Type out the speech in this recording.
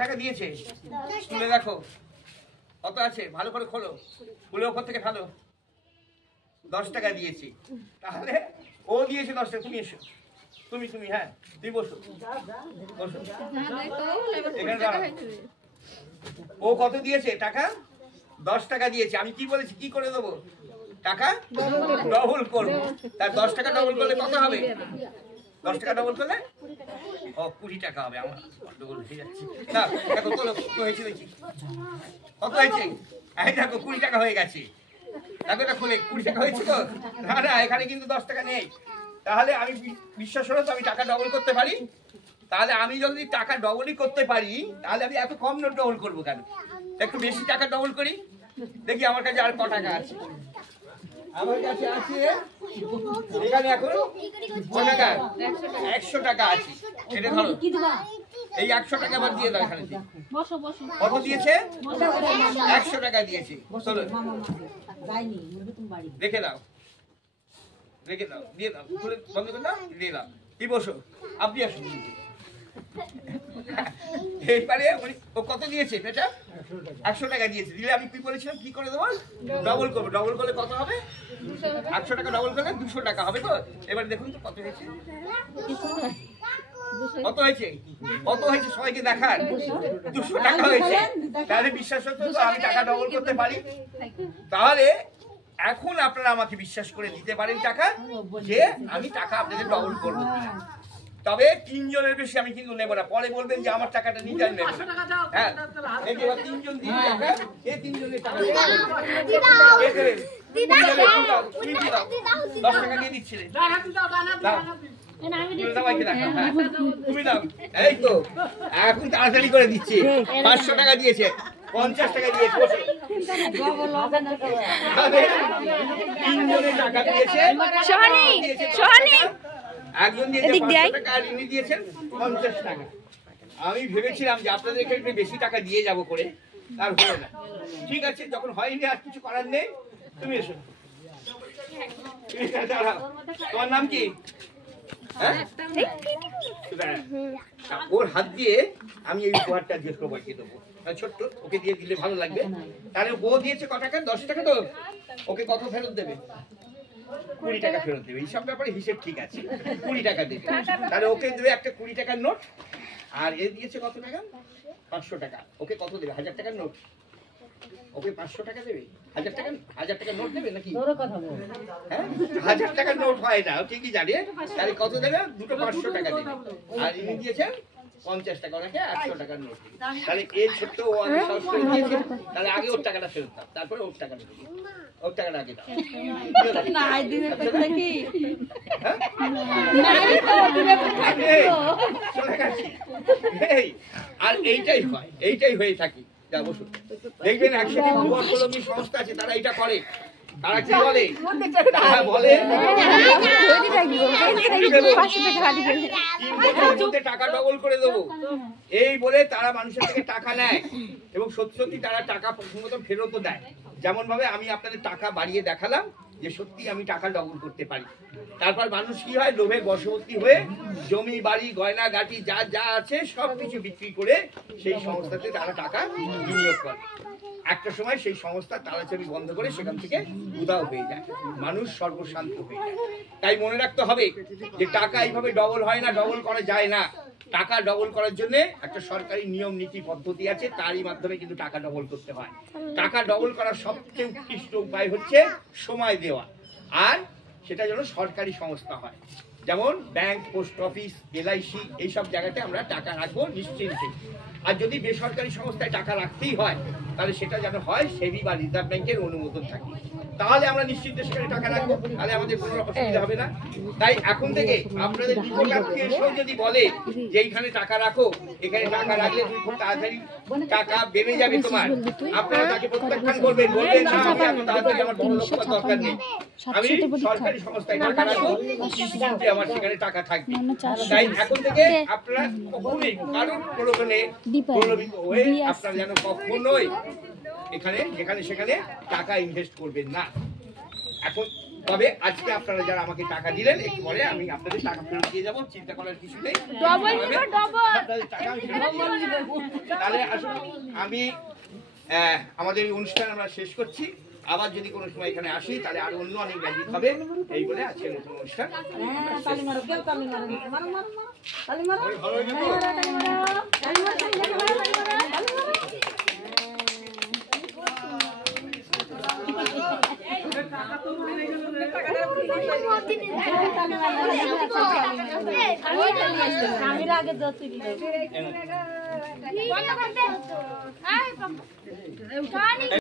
টাকা দিয়েছে খুলে দেখো কত আছে, ভালো করে খোলো, খুলে ওপর থেকে ফেলো। 10 টাকা দিয়েছি, তাহলে ও দিয়েছে 10 টাকা। তুমি এসো, তুমি হ্যাঁ তুমি বসো, বসো এখানে দাঁড়াও। ও কত দিয়েছে টাকা? 10 টাকা দিয়েছে। আমি কি বলেছি, কি করে দেবো? টাকা ডবল করবো। তার 10 টাকা ডবল করলে কত হবে? 10 টাকা ডবল করলে 20 টাকা হবে। আমার গন্ডগোল হয়ে যাচ্ছে না। দেখো কত হয়েছে দেখি, কত হয়েছে? এই দেখো 20 টাকা হয়ে গেছে। দেখো এটা খুলে 20 টাকা হয়েছে তো। না এখানে কিন্তু 10 টাকা নেই। তাহলে আমি বিশ্বাস হলো তো আমি টাকা ডবল করতে পারি। তাহলে আমি যদি টাকা ডবলই করতে পারি, তাহলে আমি এত কম নোট ডবল করবো কেন? একটু বেশি টাকা ডবল করি, দেখি আমার কাছে আর ক টাকা আছে। আমার কাছে আছে এখানে এখন ক টাকা? 100 টাকা আছে। এটা ধরো, এই 100 টাকা আবার দিয়ে দাও এখানে। কত দিয়েছে? 100 টাকা দিয়েছে। চলো রেখে দাও, রেখে দাও, দিয়ে দাও, বন্ধ করে দাও, দিয়ে দাও। কি বসো, আপনি আসুন। এইবারে ও কত দিয়েছে? এটা 100 টাকা দিয়েছে। দিলে আমি কি বলেছিলাম, কি করে দেবো? ডবল করবো। ডবল করলে কত হবে? 100 টাকা ডবল করলে 200 টাকা হবে তো। এবার দেখুন তো কত হয়েছে, কত হয়েছে, কত হয়েছে সবাইকে দেখান। 200 টাকা হয়েছে। তাহলে বিশ্বাস হতো তো আমি টাকা ডবল করতে পারি। তাহলে এখন আপনারা আমাকে বিশ্বাস করে দিতে পারেন টাকা, যে আমি টাকা আপনাদের ডবল করবো। তবে 3 জনের বেশি আমি কিন্তু নেব না। পরে বলবেন যে আমার টাকাটা নিতে আমি নেব না। হ্যাঁ, এই যে 3 জন দিন টাকা, এই 3 জনের টাকা দিয়ে দাও। 10 টাকা দিয়ে দিচ্ছিলে। তুমি দাও। এই তো এখন তাড়াতাড়ি করে দিচ্ছি। 500 টাকা দিয়েছে, 50 টাকা দিয়েছে। 3 জনের টাকা দিয়েছে। একজন দিয়েছে 500 টাকা, আর ইনি দিয়েছেন 50 টাকা। আমি ভেবেছিলাম যে আপনাদেরকে একটু বেশি টাকা দিয়ে যাব করে, তার হলো না। ঠিক আছে, যখন হয়নি আর কিছু করার নেই। তুমি এসো, দাঁড়াও। তোমার নাম কি? ওর হাত দিয়ে আমি এই উপহারটা দিয়ে সবাইকে দেবো। ছোট্ট, ওকে দিয়ে দিলে ভালো লাগবে। তাহলে ও দিয়েছে ক টাকা? 10 টাকা। তো ওকে কত ফেরত দেবে? 20 টাকা ফেরত দেবে। এইসব ব্যাপারে হিসেব ঠিক আছে। 20 টাকা দেবে। তাহলে ওকে দেবে একটা 20 টাকার নোট। আর এ দিয়েছে কত টাকা? 500 টাকা। ওকে কত দেবে? 1000 টাকার নোট। ওকে 500 টাকা দেবে। 1000 টাকার নোট দেবে নাকি? হ্যাঁ, 1000 টাকার নোট হয় না, ঠিকই জানে। তাহলে কত দেবে? দুটো 500 টাকা দেবে। আর ইনি দিয়েছেন 50 টাকা, ওনাকে 100 টাকার নোট। তাহলে এই ছোট্ট ও আমি সব করে দিয়েছে। তাহলে আগে ওর টাকাটা ফেরত দাও, তারপরে ওর টাকাটা দেবে। ওর টাকাটা আগে দাও। আর এইটাই হয়ে থাকে। দেখবেন একসাথে সংস্থা আছে, তারা এটা করে। তারা কি বলে? তারা বলে 3 বছরের মধ্যে টাকা ডবল করে দেবো, এই বলে তারা মানুষের থেকে টাকা নেয়। এবং সত্যি সত্যি তারা টাকা প্রথমত ফেরতও দেয়। যেমন ভাবে আমি আপনাদের টাকা বাড়িয়ে দেখালাম যে সত্যি আমি টাকা ডবল করতে পারি। তারপর মানুষ কি হয়, লোভের বশবর্তী হয়ে জমি বাড়ি গয়না গাটি যা যা আছে সবকিছু বিক্রি করে সেই সংস্থাতে তারা টাকা বিনিয়োগ করে। একটা সময় সেই সংস্থা তালাচাবি বন্ধ করে সেখান থেকে উধাও হয়ে যায়, মানুষ সর্বশান্ত হয়ে যায়। তাই মনে রাখতে হবে যে টাকা এইভাবে ডবল হয় না, ডবল করা যায় না। টাকা ডবল করার জন্য একটা সরকারি নিয়ম নীতি পদ্ধতি আছে, তারই মাধ্যমে কিন্তু টাকা ডবল করতে হয়। টাকা ডবল করার সবচেয়ে উৎকৃষ্ট উপায় হচ্ছে সময় দেওয়া, আর সেটা যেন সরকারি সংস্থা হয়। যেমন ব্যাংক, পোস্ট অফিস, এলআইসি, এইসব জায়গাতে আমরা টাকা রাখবো নিশ্চিন্তে। আর যদি বেসরকারি সংস্থায় টাকা রাখতেই হয়, তাহলে সেটা যেন হয় সেবি বা রিজার্ভ ব্যাংকের অনুমোদন থাকে। তাহলে আমরা নিশ্চিন্তে সেখানে টাকা রাখবো, তাহলে আমাদের কোনো অসুবিধা হবে না। তাই এখন থেকে আপনাদের বিপদার্থী এসেও যদি বলে যে এইখানে টাকা রাখো, এখানে টাকা রাখলে তুমি খুব তাড়াতাড়ি টাকা বেড়ে যাবে তোমার, আপনারা তাকে প্রত্যাখ্যান করবেন, বলবেন না আমি এত তাড়াতাড়ি আমার বড় লোক হওয়ার দরকার নেই, আমি সরকারি সংস্থায় টাকা রাখবো, নিশ্চিন্তে আমার সেখানে টাকা থাকবে। তাই এখন থেকে আপনারা কখনোই কারোর প্রলোভনে প্রলোভিত হয়ে আপনারা যেন কখনোই এখানে যেখানে সেখানে টাকা ইনভেস্ট করবেন না। এখন তবে আজকে আপনারা যারা আমাকে টাকা দিলেন একটু পরে আমি আপনাদের টাকা ফেরত দিয়ে যাবো, চিন্তা করার কিছু নেই। তাহলে আসুন আমি আমাদের এই অনুষ্ঠান আমরা শেষ করছি। আবার যদি কোনো সময় এখানে আসি তাহলে আর অন্য অনেক ম্যাজিক হবে। এই বলে আজকে নতুন অনুষ্ঠান আমি আগে যত